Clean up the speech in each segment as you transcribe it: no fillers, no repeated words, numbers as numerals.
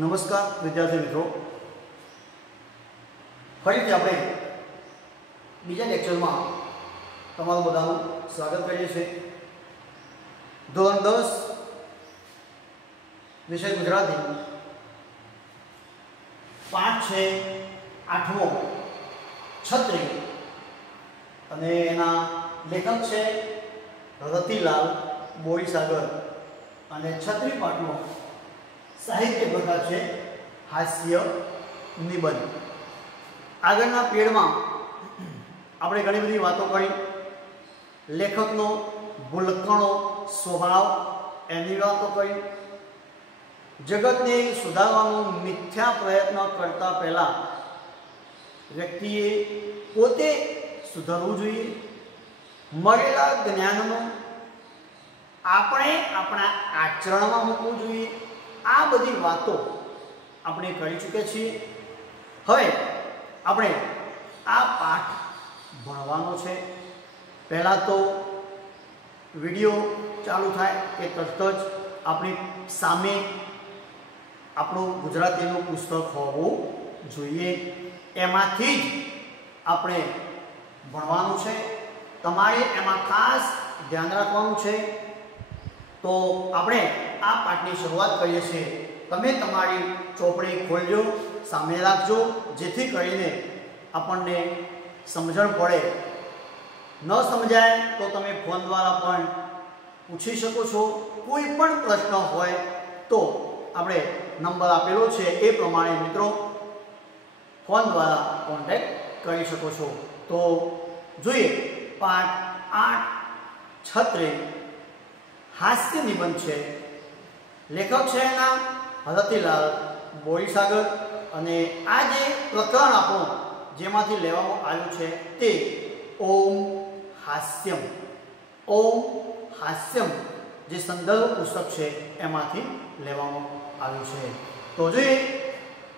નમસ્કાર વિદ્યાર્થી મિત્રો, ફરીથી આપણે બીજા લેક્ચરમાં તમારું બધાનું સ્વાગત કરીએ છીએ। ધોરણ 10 વિષય ગુજરાતી, પાઠ છે 8મો છત્રી અને એના લેખક છે રતિલાલ બોરીસાગર અને છત્રી પાઠનો साहित्य प्रकार है हास्य निबंध। आगळना पीरियडमां आपणे घणी बधी वातो करी, लेखकनो भूलकणो स्वभाव एनी वातो करी, जगतने सुधारवानो मिथ्या प्रयत्न करता पहला व्यक्तिए पोते सुधारवुं जोईए, मळेला ज्ञाननो आपणे आपणा आचरणमां मूकवुं जोईए। आ बधी वातो आपणे करी चूक्या छीए। हवे आपणे आ पाठ भणवानो छे। पहला तो विडियो चालू थाय के तरत ज आपणी सामे आपणुं गुजरातीनुं पुस्तक होवुं जोईए, एमांथी ज आपणे भणवानुं छे। तमारे एमां खास ध्यान राखवानुं छे। तो આપણે આ પાઠની શરૂઆત કરીએ છીએ। તમે તમારી ચોપડી ખોલજો, સામે રાખજો, જેથી કરીને આપણને સમજણ પડે। ન સમજાય તો તમે ફોન દ્વારા પણ પૂછી શકો છો। કોઈ પણ પ્રશ્ન હોય તો આપણે નંબર આપેલો છે એ પ્રમાણે મિત્રો ફોન દ્વારા કોન્ટેક્ટ કરી શકો છો। તો જોઈએ પાઠ 8 છત્રી हास्य निबंध है। लेखक है ना रतिलाल बोरीसागर अने आ जे प्रकरण आपणुं जेमांथी लेवामां आव्युं छे ते ओम हास्यम। ओम हास्यम जे संदर्भ पुस्तक है एमांथी लेवामां आव्युं छे। तो जोईए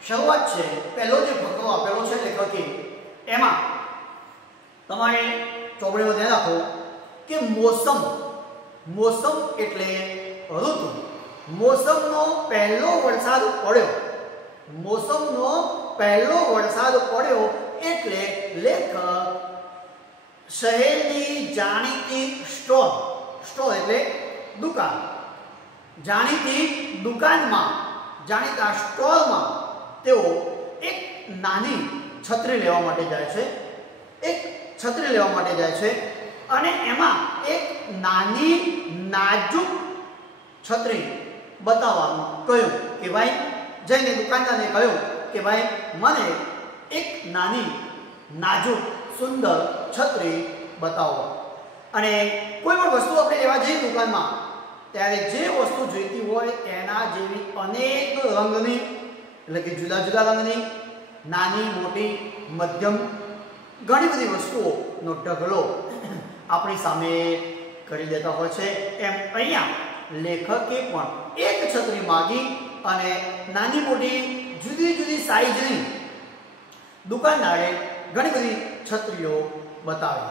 शरूआत है। पहलो जे फकरो आपेलो छे लेखके एमां तमारे चोपड़ीमां ध्यान राखो कि मौसम, मौसम एटले ऋतु। मौसमनो पहलो वरसाद पड्यो, मौसमनो पहलो वरसाद पड्यो एटले लेखक शहेरनी जाणीती स्टोर, स्टोर एटले दुकान, जाणीती दुकानमां, जाणीता स्टोरमां तेओ एक नानी छत्री लेवा माटे जाय छे। एक छत्री लेवा माटे जाय छे અને એમાં એક નાની નાજુક છત્રી બતાવવાનું કહ્યું કે ભાઈ જઈને દુકાનદારને કહ્યું કે ભાઈ મને એક નાની નાજુક સુંદર છત્રી બતાવો। અને કોઈ પણ વસ્તુ આપણે લેવા જઈએ દુકાનમાં ત્યારે જે વસ્તુ જોઈતી હોય એના જેવી અનેક રંગની એટલે કે જુદા જુદા રંગની નાની મોટી મધ્યમ ઘણી બધી વસ્તુઓનો ઢગલો अपनी सामे करी देता होय छे। एम अहींया लेखके पण एक छत्री मागी अने नानी मोटी जुदी जुदी साइजनी दुकानदारे घणी बधी छत्रीओ बतावी,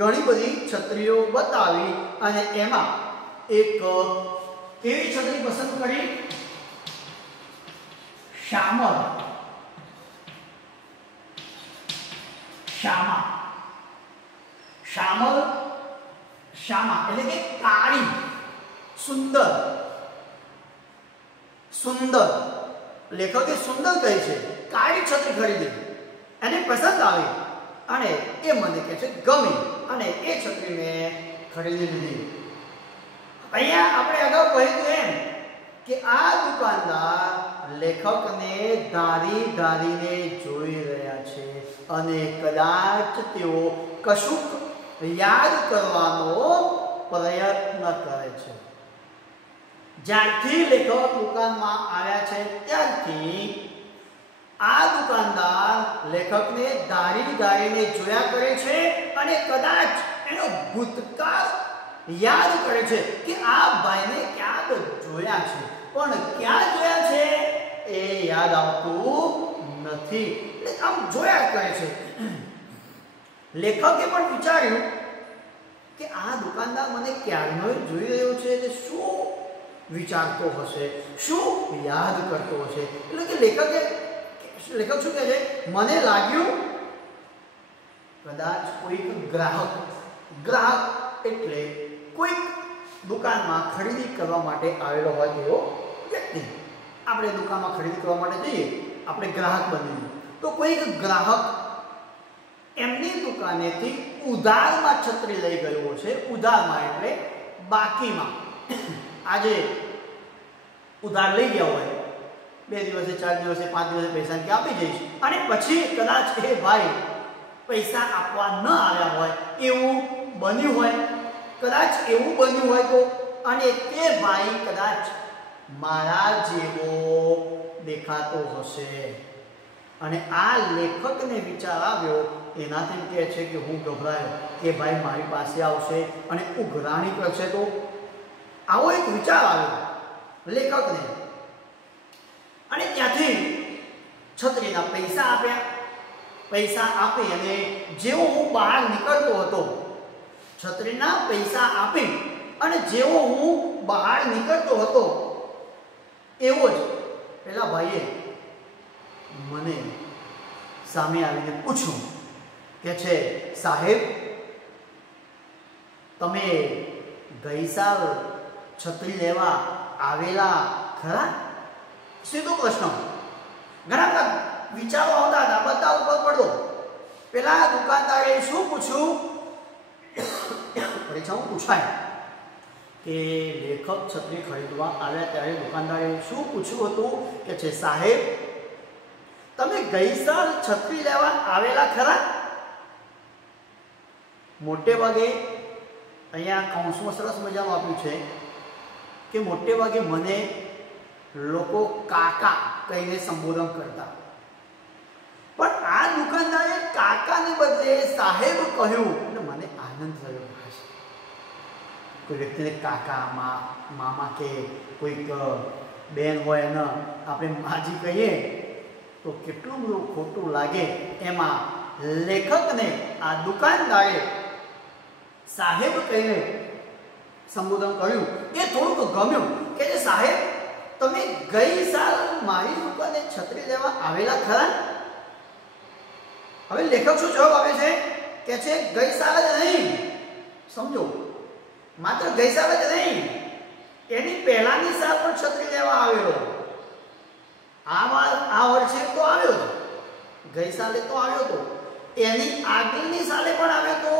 घणी बधी छत्रीओ बतावी अने एमां एक केवी छत्री पसंद करी, श्यामल, श्यामा, श्यामल, श्यामा એટલે કે કાળી સુંદર, સુંદર લેખકે સુંદર કહી છે। કાળી છત્રી ખરીદી એને પસંદ આવી અને એ મને કહે છે ગમી અને એ છત્રી મેં ખરીદી લીધી। અહીંયા આપણે અગાઉ કહ્યું એમ કે આ દુકાનદાર લેખકને ધારી ધારીને જોઈ રહ્યા છે અને કદાચ તેઓ કશુંક याद करवानो प्रयत्न करे छे। ज्यारथी लेखक दुकान में आव्या छे त्यारथी आ दुकानदार लेखक ने दारी दारीने जोया करे छे अने कदाच एनो भूतकाळ याद करे छे कि आ भाईने क्यांक जोया छे, पण क्या जोया छे ए याद आवतुं नथी। आम जोया करे छे। लेखके पण विचार्યું કે આ દુકાનદાર મને ક્યારનો જોઈ રહ્યો છે, એટલે શું વિચારતો હશે, શું યાદ કરતો હશે? એટલે કે લેખક શું કહે છે? મને લાગ્યું કદાચ કોઈક ગ્રાહક એટલે કોઈક દુકાનમાં ખરીદી કરવા માટે આવેલો હોય તેવો વ્યક્તિ. આપણે દુકાનમાં ખરીદી કરવા માટે જઈએ, આપણે ગ્રાહક બનીએ, તો કોઈક ગ્રાહક એમની દુકાનેથી ઉધારમાં છત્રી લઈ ગયો છે. ઉધારમાં એટલે બાકીમાં. આજે ઉધાર લઈ ગયા હોય, 2 દિવસે 4 દિવસે 5 દિવસે પૈસા કે આપી જઈશ, અને પછી કદાચ એ ભાઈ પૈસા આપવા ન આવ્યા હોય એવું બન્યું હોય, કદાચ એવું બન્યું હોય તો, અને તે ભાઈ કદાચ મારા જેવો દેખાતો હશે, અને આ લેખકને વિચાર આવ્યો, એનાથી કહે છે કે હું ગભરાયો કે ભાઈ મારી પાસે આવશે અને ઉઘરાણી કરશે, તો આવો એક વિચાર આવ્યો લેખકને, અને ત્યાંથી છત્રીના પૈસા આપ્યા. પૈસા આપી અને જેવો હું બહાર નીકળતો હતો, છત્રીના પૈસા આપી અને જેવો હું બહાર નીકળતો હતો, એવો જ પેલા ભાઈએ મને સામે આવીને પૂછ્યું કે છે, સાહેબ તમે ગઈ સાલ છત્રી લેવા આવેલા ખરા? સીધો પ્રશ્ન. ઘણા બધા વિચારો આવતા હતા, બધા ઉપર પડતો. પેલા દુકાનદારે શું પૂછ્યું? પરીક્ષામાં પૂછાય કે લેખક છત્રી ખરીદવા આવ્યા ત્યારે દુકાનદારે શું પૂછ્યું હતું કે છે, સાહેબ તમે ગઈ સાલ છત્રી લેવા આવેલા ખરા? મોટે ભાગે અહીંયા કૌંસમાં સરસ મજામાં આપ્યું છે કે મોટે ભાગે મને લોકો કાકા કહીને સંબોધન કરતા, પણ આ દુકાનદારે કાકાને બદલે સાહેબ કહ્યું એટલે મને આનંદ થયો. કોઈ વ્યક્તિને કાકા, મામા કે કોઈક બેન હોય ને આપણે માજી કહીએ તો કેટલું બધું ખોટું લાગે. એમાં લેખકને આ દુકાનદારે સાહેબ કહીને સંબોધન કર્યું એ થોડુંક ગમ્યું કે જે સાહેબ તમે ગઈ સાલ મારી દુકાને છત્રી લેવા આવેલા ખરા? હવે લેખક શું જવાબ આપે છે કે છે, ગઈ સાલ જ નહીં. સમજો, માત્ર ગઈ સાલ જ નહીં, એની પહેલાની સાલ પણ છત્રી લેવા આવેલો. આ વર્ષે તો આવ્યો હતો, ગઈ સાલે તો આવ્યો હતો, એની આગળની સાલે પણ આવ્યો હતો,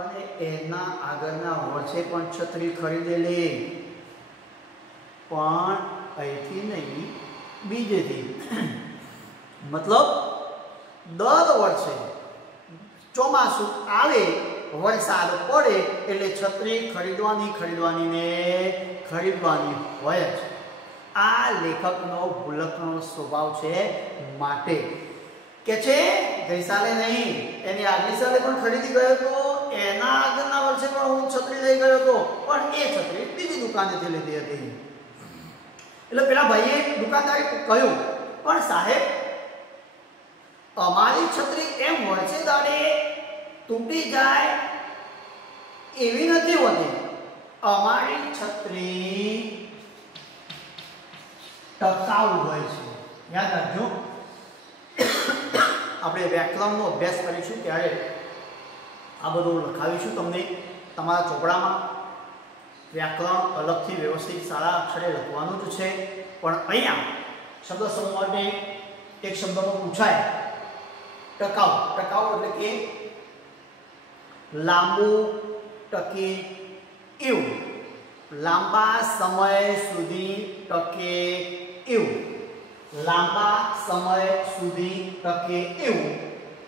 અને એના આગળના વર્ષે પણ છત્રી ખરીદેલી, પણ અહીંથી નહીં બીજેથી. મતલબ દર વર્ષે ચોમાસું આવે, વરસાદ પડે એટલે છત્રી ખરીદવાની હોય જ. આ લેખકનો ભૂલકનો સ્વભાવ છે. માટે કે છે ગઈ સાલે નહીં, એની આગલી સાલે પણ ખરીદી ગયો હતો, એના આગળના વર્ષે પણ હું છત્રી લઈ ગયો હતો, પણ એ છત્રી બીજી દુકાનેથી લીધી હતી. એટલે પેલા ભાઈએ દુકાનદારે કહ્યું, પણ સાહેબ અમારી છત્રી એમ વર્ષે દાડે તૂટી જાય એવી નથી હોતી. અમારી છત્રી ટકાઉ હોય છે. યાદ રાખજો, આપણે વ્યાકરણનો અભ્યાસ કરીશું ત્યારે આ બધું લખાવીશું તમને તમારા ચોપડામાં. વ્યાકરણ અલગથી વ્યવસ્થિત સારા અક્ષરે લખવાનું જ છે, પણ અહીંયા શબ્દ સમૂહ માટે એક શબ્દમાં પૂછાય ટકાઉ. ટકાઉ એટલે કે લાંબુ ટકે એવું, લાંબા સમય સુધી ટકે એવું, લાંબા સમય સુધી ટકે એવું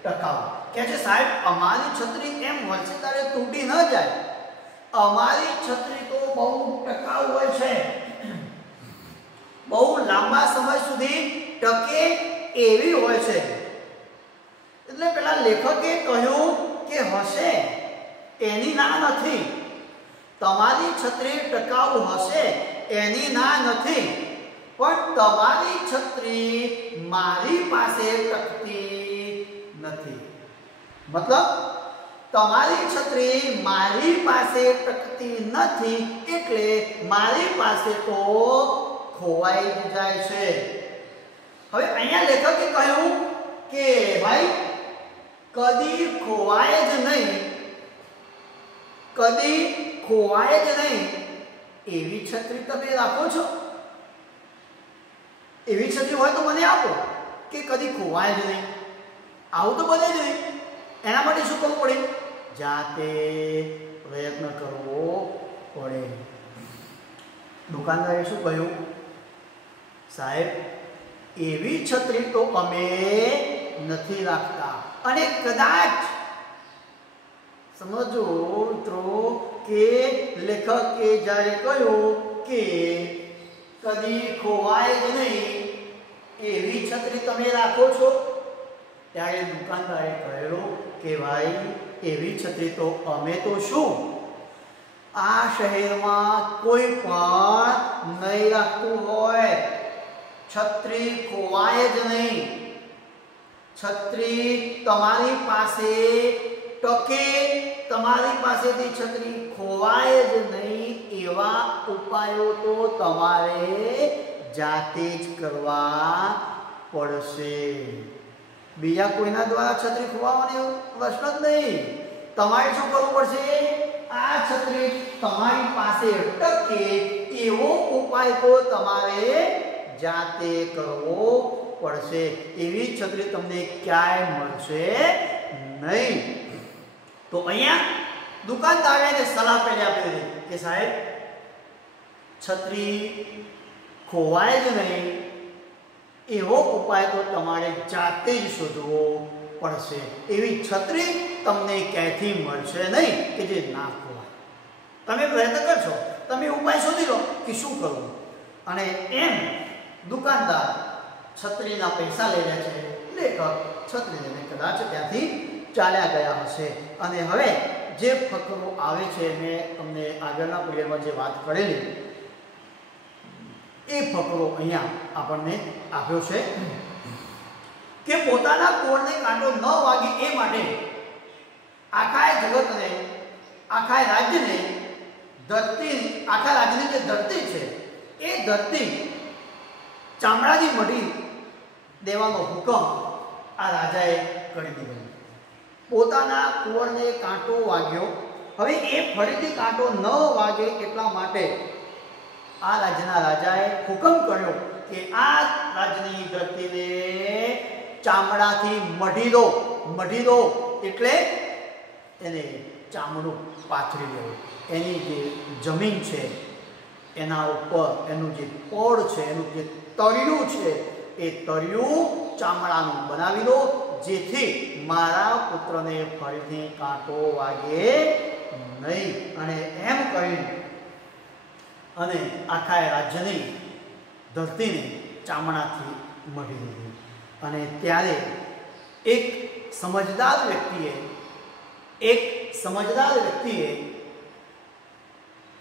ટકાઉ. કે છે સાહેબ અમારી છત્રી એમ વર્ષે દાડે તૂટી ન જાય, અમારી છત્રી તો બહુ ટકાઉ હોય છે, બહુ લાંબા સમય સુધી ટકે એવી હોય છે. એટલે પેલા લેખકે કહ્યું કે હશે, એની ના નથી. તમારી છત્રી ટકાઉ હશે એની ના નથી, પણ તમારી છત્રી મારી પાસે ટકતી નથી. મતલબ તમારી છત્રી મારી પાસે ટકતી નથી એટલે મારી પાસે તો ખોવાઈ જ જાય છે. હવે અહીંયા લેખકે કહ્યું કે ભાઈ કદી ખોવાય જ નહીં, કદી ખોવાય જ નહીં એવી છત્રી તમે રાખો છો? એવી છત્રી હોય તો મને આપો કે કદી ખોવાય જ નહીં. આવું તો બને જ નહીં. એના માટે શું કરવું પડે? જાતે પ્રયત્ન કરવો પડે. દુકાનદારે શું કહ્યું? સાહેબ એવી છત્રી તો અમે નથી રાખતા. અને કદાચ સમજો મિત્રો કે લેખકે જ્યારે કહ્યું કે કદી ખોવાય જ નહીં એવી છત્રી તમે રાખો છો, ત્યારે દુકાનદારે કહેલું કે ભાઈ એવી છત્રી તો અમે તો શું આ શહેરમાં કોઈ પણ નહીં રાખતું હોય. છત્રી ખોવાય જ નહીં, છત્રી તમારી પાસે ટકે, તમારી પાસેથી છત્રી ખોવાય જ નહીં એવા ઉપાયો તો તમારે જાતે જ કરવા પડશે. બીજા કોઈના દ્વારા છત્રી ખોવાવાનો પ્રશ્ન જ નહીં. તમારે શું કરવું પડશે? આ છત્રી તમારી પાસે ટકે એવો ઉપાય તો તમારે જાતે કરવો પડશે. એવી છત્રી તમને ક્યાંય મળશે નહીં. તો અહીંયા દુકાનદારે સલાહ પહેલી આપી દીધી કે સાહેબ છત્રી ખોવાય જ નહીં એવો ઉપાય તો તમારે જાતે જ શોધવો પડશે. એવી છત્રી તમને ક્યાંયથી મળશે નહીં કે જે ના ખોવાય. તમે પ્રયત્ન કરશો, તમે ઉપાય શોધી લો કે શું કરવું. અને એમ દુકાનદાર છત્રીના પૈસા લઈ લે છે. લેખક છત્રી લઈને કદાચ ત્યાંથી ચાલ્યા ગયા હશે. અને હવે જે ફકરો આવે છે, મેં તમને આગળના પીરિયડમાં જે વાત કરેલી એ ફકરો અહીંયા આપણને આપ્યો છે કે પોતાના કોળને કાંટો ન વાગે એ માટે આખા જગતને, આખા રાજ્યને, ધરતી, આખા રાજ્યની જે ધરતી છે એ ધરતી ચામડાની મઢી દેવાનો હુકમ આ રાજાએ કરી દીધો. પોતાના કુંવરને કાંટો વાગ્યો. હવે એ ફરીથી કાંટો ન વાગે એટલા માટે આ રાજ્યના રાજાએ હુકમ કર્યો કે આ રાજ્યની ધરતીને ચામડાથી મઢી દો. મઢી દો એટલે એને ચામડું પાથરી દેવું. એની જે જમીન છે એના ઉપર એનું જે પડ છે, એનું જે તળિયું છે એ તળિયું ચામડાનું બનાવી દો, જેથી મારા પુત્રને ફરીથી કાંટો વાગે નહીં. અને એમ કરીને અને આખા રાજ્યની ધરતીને ચામડાથી મઢી દીધી. અને ત્યારે એક સમજદાર વ્યક્તિએ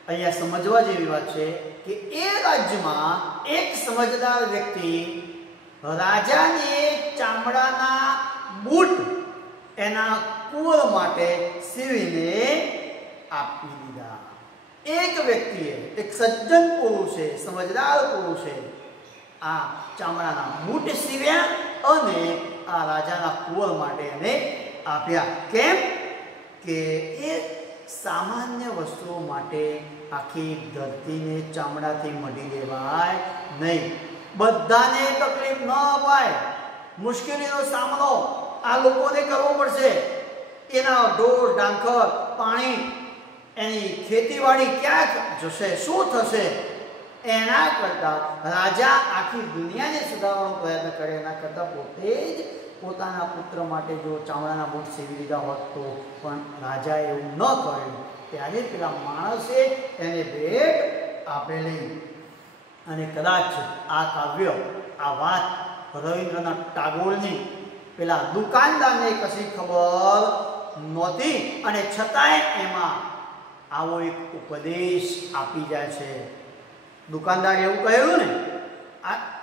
અહીંયા સમજવા જેવી વાત છે કે એ રાજ્યમાં એક સમજદાર વ્યક્તિ રાજાને ચામડાના બૂટ એના કુંવર માટે સીવીને આપી દીધા. એક વ્યક્તિએ, એક સજ્જન પુરુષે, સમજદાર પુરુષે આ ચામડાના બૂટ સીવ્યા અને આ રાજાના કુંવર માટે એને આપ્યા. કેમ કે એ સામાન્ય વસ્તુઓ માટે આખી ધરતીને ચામડાથી મઢી દેવાય નહીં. બધાને તકલીફ ન અપાય. મુશ્કેલીનો સામનો આ લોકોને કરવો પડશે. એના ઢોર ઢાંખર, પાણી, એની ખેતીવાડી ક્યાં જશે, શું થશે? એના કરતાં રાજા આખી દુનિયાને સુધારવાનો પ્રયત્ન કરે એના કરતાં પોતે જ પોતાના પુત્ર માટે જો ચામડાના બૂટ સીવી લીધા હોત તો પણ રાજાએ એવું ન કર્યું. ત્યારે પેલા માણસે એને ભેટ આપેલી. અને કદાચ આ કાવ્ય, આ વાત રવિન્દ્રનાથ ટાગોરની પેલા દુકાનદારને કશી ખબર નહોતી અને છતાંય એમાં આવો એક ઉપદેશ આપી જાય છે. દુકાનદારે એવું કહેલું ને,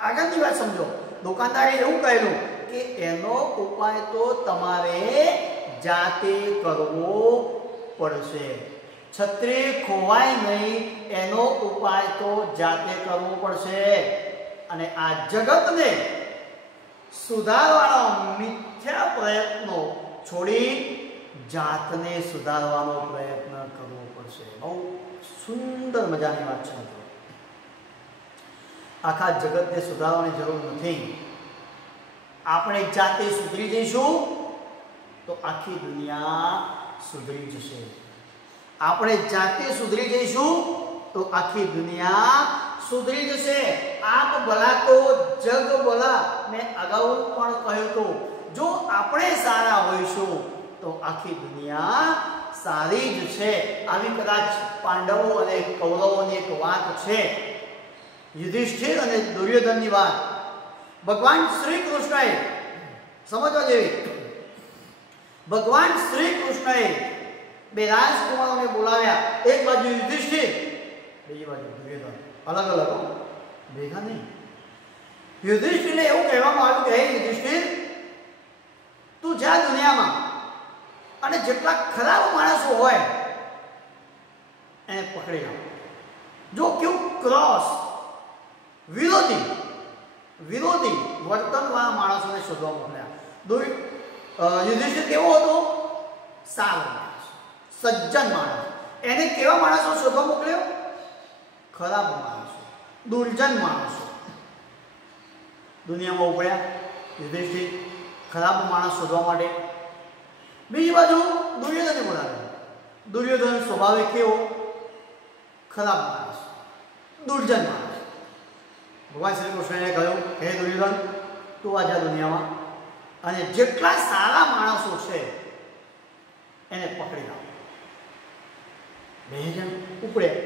આગળની વાત સમજો. દુકાનદારે એવું કહેલું કે એનો ઉપાય તો તમારે જાતે કરવો પડશે. છત્રી ખોવાય નહીં એનો ઉપાય તો જાતે કરવો પડશે. અને આ જગતને સુધારવાના મિથ્યા પ્રયત્નો છોડી જાતને સુધારવાનો પ્રયત્ન કરવો પડશે. બહુ સુંદર મજાની વાત છે. આખા જગતને સુધારવાની જરૂર નથી. આપણે જાતે સુધરી જઈશું તો આખી દુનિયા સુધરી જશે. આપણે જાતે સુધરી જઈશું તો આખી દુનિયા સુધરી જશે. આપ ભલા તો જગ ભલા. મેં અગાઉ પણ કહ્યું હતું, જો આપણે સારા હોઈશું તો આખી દુનિયા સારી જ છે. આવી કદાચ પાંડવો અને કૌરવોની એક વાત છે, યુધિષ્ઠિર અને દુર્યોધનની વાત. ભગવાન શ્રી કૃષ્ણએ સમજવા જેવી, ભગવાન શ્રી કૃષ્ણએ બે રાજકુમારોને બોલાવ્યા. એક બાજુ યુધિષ્ઠિર, બીજી બાજુ દુર્યોધન. અલગ અલગ, ભેગા નહીં. યુધિષ્ઠિરને એવું કહેવામાં આવ્યું કે હે યુધિષ્ઠિર, તું જા દુનિયામાં અને જેટલા ખરાબ માણસો હોય એને પકડી લો. જો કેવું ક્રોસ વિરોધી વર્તનવાળા માણસોને શોધવા મોકલ્યા. યુધિષ્ઠિર કેવો હતો? સારો માણસ, સજ્જન માણસ. એને કેવા માણસો શોધવા મોકલ્યો? ખરાબ માણસો, દુર્જન માણસો. દુનિયામાં ઉપડ્યા યુધિષ્ઠિર ખરાબ માણસ શોધવા માટે. બીજી બાજુ દુર્યોધનને બોલાવ્યો. દુર્યોધન સ્વભાવે કેવો? ખરાબ માણસ, દુર્જન માણસ. ભગવાન શ્રી કૃષ્ણએ કહ્યું, હે દુર્યોધન, તું આજા દુનિયામાં અને જેટલા સારા માણસો છે એને પકડી લાવ. બે જણ ઉપડ્યા.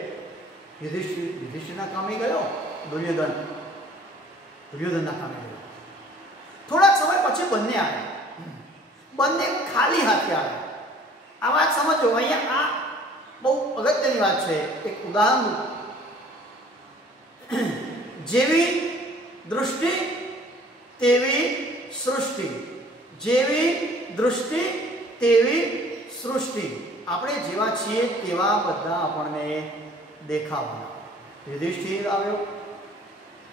યુધિષ્ઠિરના કામે ગયો, દુર્યોધનના કામે ગયો. થોડાક સમય પછી બંને આવ્યા. બંને ખાલી હાથે આવ્યા. આ વાત સમજો. અહીંયા આ બહુ અગત્યની વાત છે. એક ઉદાહરણ, જેવી દૃષ્ટિ તેવી સૃષ્ટિ, જેવી દૃષ્ટિ તેવી સૃષ્ટિ. આપણે જેવા છીએ તેવા બધા આપણને દેખાવાના. યુધિષ્ઠિર આવ્યો,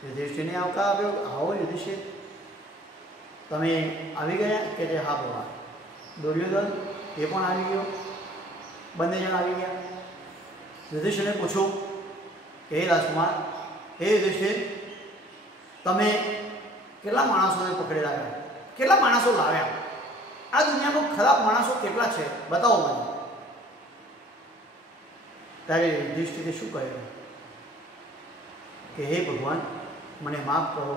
યુધિષ્ઠિરને આવકાર આવ્યો. આવો યુધિષ્ઠિર, તમે આવી ગયા કે જે? હા ભગવાન. દુર્યોધન એ પણ આવી ગયો. બંને જણ આવી ગયા. યુધિષ્ઠિરને પૂછ્યું, હે રાજકુમાર, હે યુધિષ્ઠિર, તમે કેટલા માણસોને પકડી લાવ્યા? કેટલા માણસો લાવ્યા? આ દુનિયામાં ખરાબ માણસો કેટલા છે બતાવો મને. ત્યારે યુધિષ્ઠિરે શું કહ્યું કે હે ભગવાન, મને માફ કરો,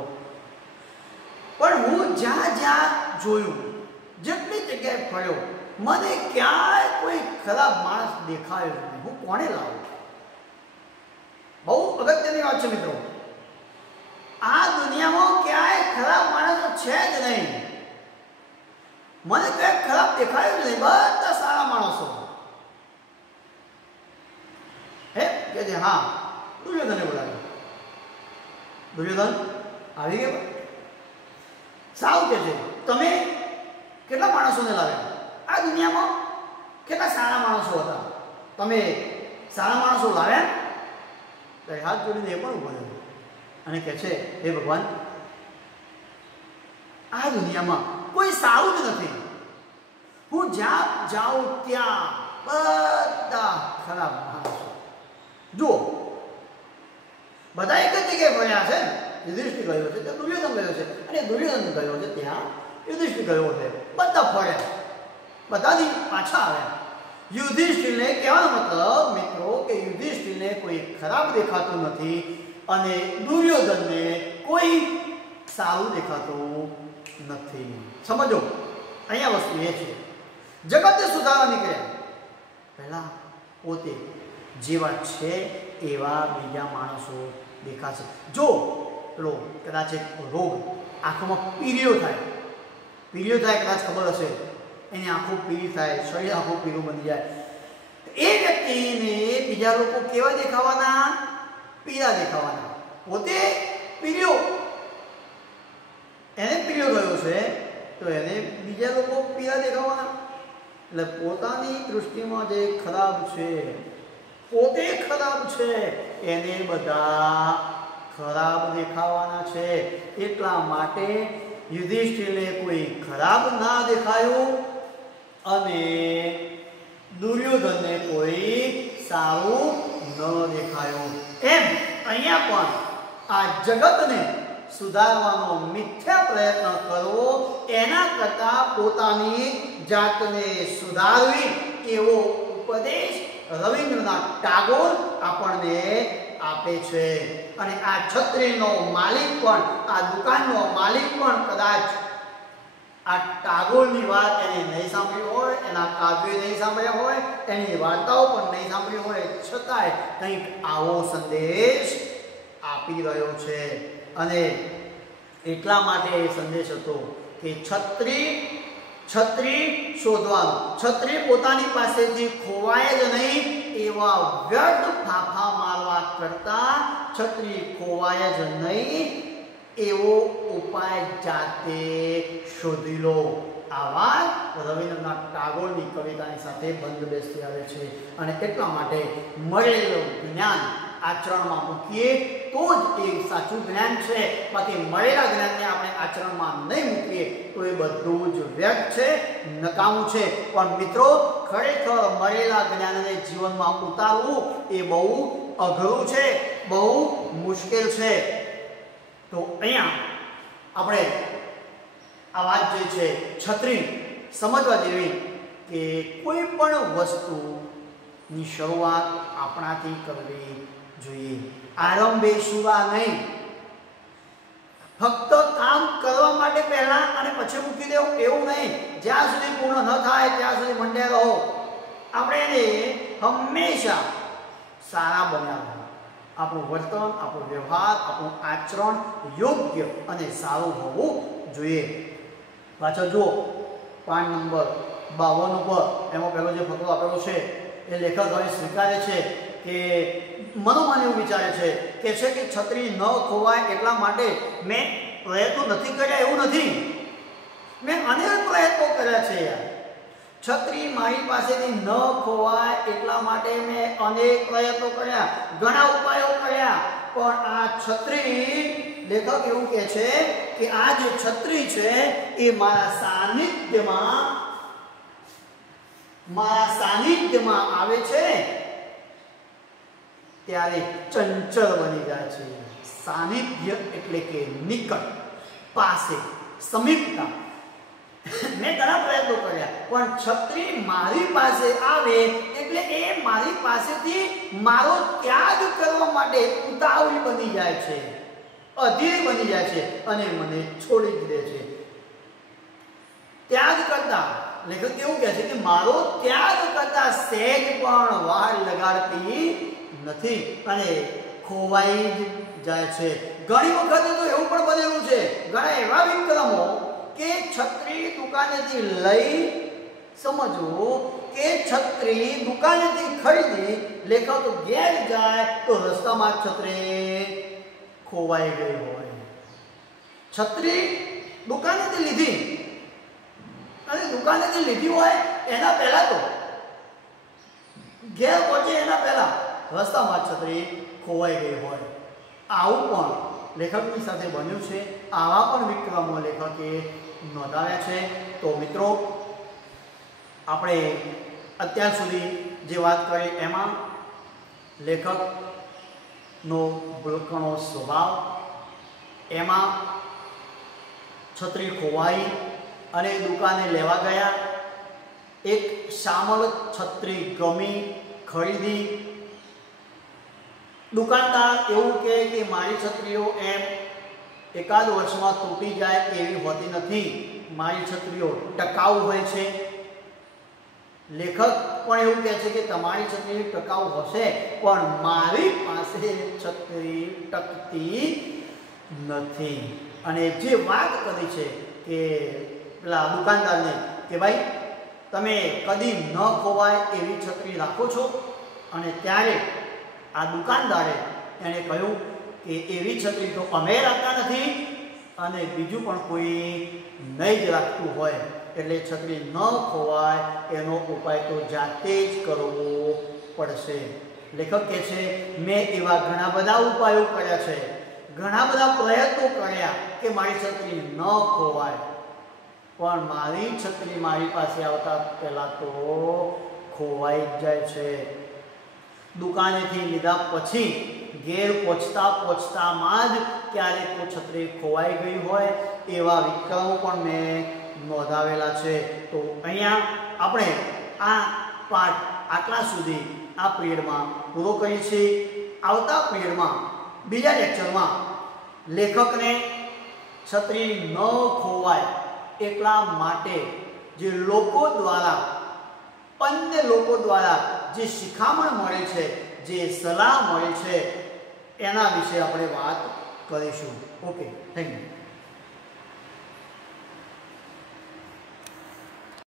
પણ હું જ્યાં જ્યાં જોયું, જેટલી જગ્યાએ ફર્યો, મને ક્યાંય કોઈ ખરાબ માણસ દેખાયો નહીં. હું કોને લાવું? બહુ અગત્યની વાત છે મિત્રો. આ દુનિયામાં ક્યાંય ખરાબ માણસો છે જ નહીં. મને ક્યાંય ખરાબ દેખાયું જ નહીં. બધા સારા માણસો. હે કે છે? હા. દુર્યોધને બોલાવ્યો. દુર્યોધન આવી ગયા. સાવ કે છે, તમે કેટલા માણસોને લાવ્યા? આ દુનિયામાં કેટલા સારા માણસો હતા, તમે સારા માણસો લાવ્યા? ત્યારે હાથ જોડીને એ પણ ઉભો થયો અને કહે છે, હે ભગવાન, આ દુનિયામાં કોઈ સારું જ નથી. હું જ્યાં જાઉં ત્યાં બધા ખરાબ માણસો. જુઓ, બધા એક જ જગ્યાએ ભણ્યા છે. યુધિષ્ઠિર ગયો છે ત્યાં દુર્યોધન ગયો છે, અને દુર્યોધન ગયો છે ત્યાં યુધિષ્ઠિર ગયો છે. બધા ફર્યા, બધાથી પાછા આવ્યા. યુધિષ્ઠિરને કહેવાનો મતલબ મિત્રો કે યુધિષ્ઠિરને કોઈ ખરાબ દેખાતું નથી અને દુર્યોધનને કોઈ સારું દેખાતું નથી. સમજો, અહીંયા વસ્તુ એ છે, જગતને સુધારવા નીકળ્યા પહેલા પોતે જેવા છે એવા બીજા માણસો દેખાશે. જો પેલો કદાચ એક રોગ આંખોમાં પીળીઓ થાય, કદાચ ખબર હશે, એની આંખો પીળી થાય, શરીર આંખો પીળું બની જાય, એ વ્યક્તિને બીજા લોકો કેવા દેખાવાના? પીળા દેખાવાના. પોતે પીળ્યો, એને પીળો ગયો છે તો એને બીજા લોકો પીળા દેખાવાના. એટલે પોતાની દૃષ્ટિમાં જે ખરાબ છે, પોતે ખરાબ છે, એને બધા ખરાબ દેખાવાના છે. એટલા માટે યુધિષ્ઠિરને કોઈ ખરાબ ના દેખાયું અને દુર્યોધનને કોઈ સારું ન દેખાયું. એમ અહીંયા પણ આ જગતને સુધારવાનો મિથ્યા પ્રયત્ન કરવો એના કરતાં પોતાની જાતને સુધારવી એવો ઉપદેશ રવિન્દ્રનાથ ટાગોર આપણને આપે છે. અને આ છત્રીનો માલિક પણ, આ દુકાનનો માલિક પણ કદાચ આ ટાગોરની વાત એને નહીં સાંભળી હોય, એના કાવ્યો નહીં સાંભળ્યા હોય, એની વાર્તાઓ પણ નહીં સાંભળી હોય, છતાંય કંઈક આવો સંદેશ આપી રહ્યો છે. અને એટલા માટે એ સંદેશ હતો કે છત્રી શોધવાનું, છત્રી પોતાની પાસેથી ખોવાય જ નહીં એવા વ્યર્થ ફાફા મારવા કરતા છત્રી ખોવાય જ નહીં એવો ઉપાય જાતે શોધી લો. આ વાત રવિન્દ્રનાથ ટાગોરની કવિતાની સાથે બંધ બેસતી આવે છે. અને એટલા માટે મળેલું જ્ઞાન આચરણમાં મૂકીએ તો જ એ સાચું જ્ઞાન છે. બાકી મળેલા જ્ઞાનને આપણે આચરણમાં નહીં મૂકીએ તો એ બધું જ વ્યર્થ છે, નકામું છે. પણ મિત્રો, ખરેખર મળેલા જ્ઞાનને જીવનમાં ઉતારવું એ બહુ અઘરું છે, બહુ મુશ્કેલ છે. તો અહીંયા આપણે આ વાત જે છે છત્રી સમજવા જેવી કે કોઈ પણ વસ્તુની શરૂઆત આપણાથી કરવી જોઈએ. આરંભે શુરા નહીં. ફક્ત કામ કરવા માટે પહેલા અને પછી મૂકી દેવું એવું નહીં. જ્યાં સુધી પૂર્ણ ન થાય ત્યાં સુધી મંડ્યા રહો. આપણે એને હંમેશા સારા બનાવવા, આપણું વર્તન, આપણો વ્યવહાર, આપણું આચરણ યોગ્ય અને સારું હોવું જોઈએ. પાછળ જુઓ, પાન નંબર 52 ઉપર એમાં પહેલો જે ફકરો આપેલો છે એ લેખક હવે સ્વીકારે છે કે મનોમન એવું વિચારે છે કે છત્રી ન ખોવાય એટલા માટે મેં પ્રયત્નો નથી કર્યા એવું નથી. મેં અનેક પ્રયત્નો કર્યા છે યાર. છત્રી મારી પાસેથી ન ખોવાય એટલા માટે મેં અનેક પ્રયત્નો કર્યા, ઘણા ઉપાયો કર્યા, પણ આ છત્રી, લેખક એવું કહે છે કે આ જે છત્રી છે એ મારા સાનિધ્યમાં આવે છે ત્યારે ચંચળ બની જાય છે. સાનિધ્ય એટલે કે નિકટ, પાસે, સમીપતા. મેં ઘણા પ્રયત્નો કર્યા પણ છત્રી મારી પાસે આવે એટલે એ મારી પાસેથી મારો ત્યાગ કરવા માટે ઉતાવળી બની જાય છે, અધીર બની જાય છે અને મને છોડી દે છે. ત્યાગ કરતા, લેખક એવું કહે છે કે મારો ત્યાગ કરતા સહેજ પણ વાર લગાડતી નથી અને ખોવાઈ જાય છે. ઘણી વખત તો એવું પણ બનેલું છે, ઘણા એવા વિક્રમો કે છત્રી દુકાનેથી લઈ, સમજવું કે છત્રી દુકાનેથી ખરીદી, લેખક ઘેર જાય તો રસ્તામાં છત્રી ખોવાઈ ગઈ હોય. છત્રી દુકાનેથી લીધી અને દુકાનેથી લીધી હોય એના પહેલા તો ઘેર પહોંચે એના પહેલા રસ્તામાં છત્રી ખોવાઈ ગઈ હોય. આવું પણ લેખકની સાથે બન્યું છે. આવા પણ વિક્રમો લેખકે નોંધાવ્યા છે. તો મિત્રો, આપણે અત્યાર સુધી જે વાત કરી એમાં લેખકનો ભૂલકણો સ્વભાવ, એમાં છત્રી ખોવાઈ અને દુકાને લેવા ગયા, એક શામળ છત્રી ગમી, ખરીદી. દુકાનદાર એવું કહે કે મારી છત્રીઓ એમ એકાદ વર્ષમાં તૂટી જાય એવી હોતી નથી, મારી છત્રીઓ ટકાઉ હોય છે. લેખક પણ એવું કહે છે કે તમારી છત્રી ટકાઉ હશે પણ મારી પાસે છત્રી ટકતી નથી. અને જે વાત કરી છે કે પેલા દુકાનદારને કે ભાઈ તમે કદી ન ખોવાય એવી છત્રી રાખો છો, અને ત્યારે આ દુકાનદારે એણે કહ્યું કે એવી છત્રી તો અમે રાખતા નથી અને બીજું પણ કોઈ નહીં જ રાખતું હોય એટલે છત્રી ન ખોવાય એનો ઉપાય તો જાતે જ કરવો પડશે. લેખક કહે છે મેં એવા ઘણા બધા ઉપાયો કર્યા છે, ઘણા બધા પ્રયત્નો કર્યા કે મારી છત્રી ન ખોવાય, પણ મારી છત્રી મારી પાસે આવતા પહેલા તો ખોવાઈ જ જાય છે. દુકાનેથી લીધા પછી ઘેર પહોંચતા પહોંચતામાં જ ક્યારેક તો છત્રી ખોવાઈ ગઈ હોય એવા વિક્રમો પણ મેં નોંધાવેલા છે. તો અહીંયા આપણે આ પાઠ આટલા સુધી આ પીરિયડમાં પૂરો કરીએ છીએ. આવતા પીરિયડમાં બીજા લેક્ચરમાં લેખકને છત્રી ન ખોવાય એટલા માટે જે લોકો દ્વારા, અન્ય લોકો દ્વારા જે શિખામણ મળે છે, જે સલાહ મળે છે, એના વિશે આપણે વાત કરીશું. Okay, thank you.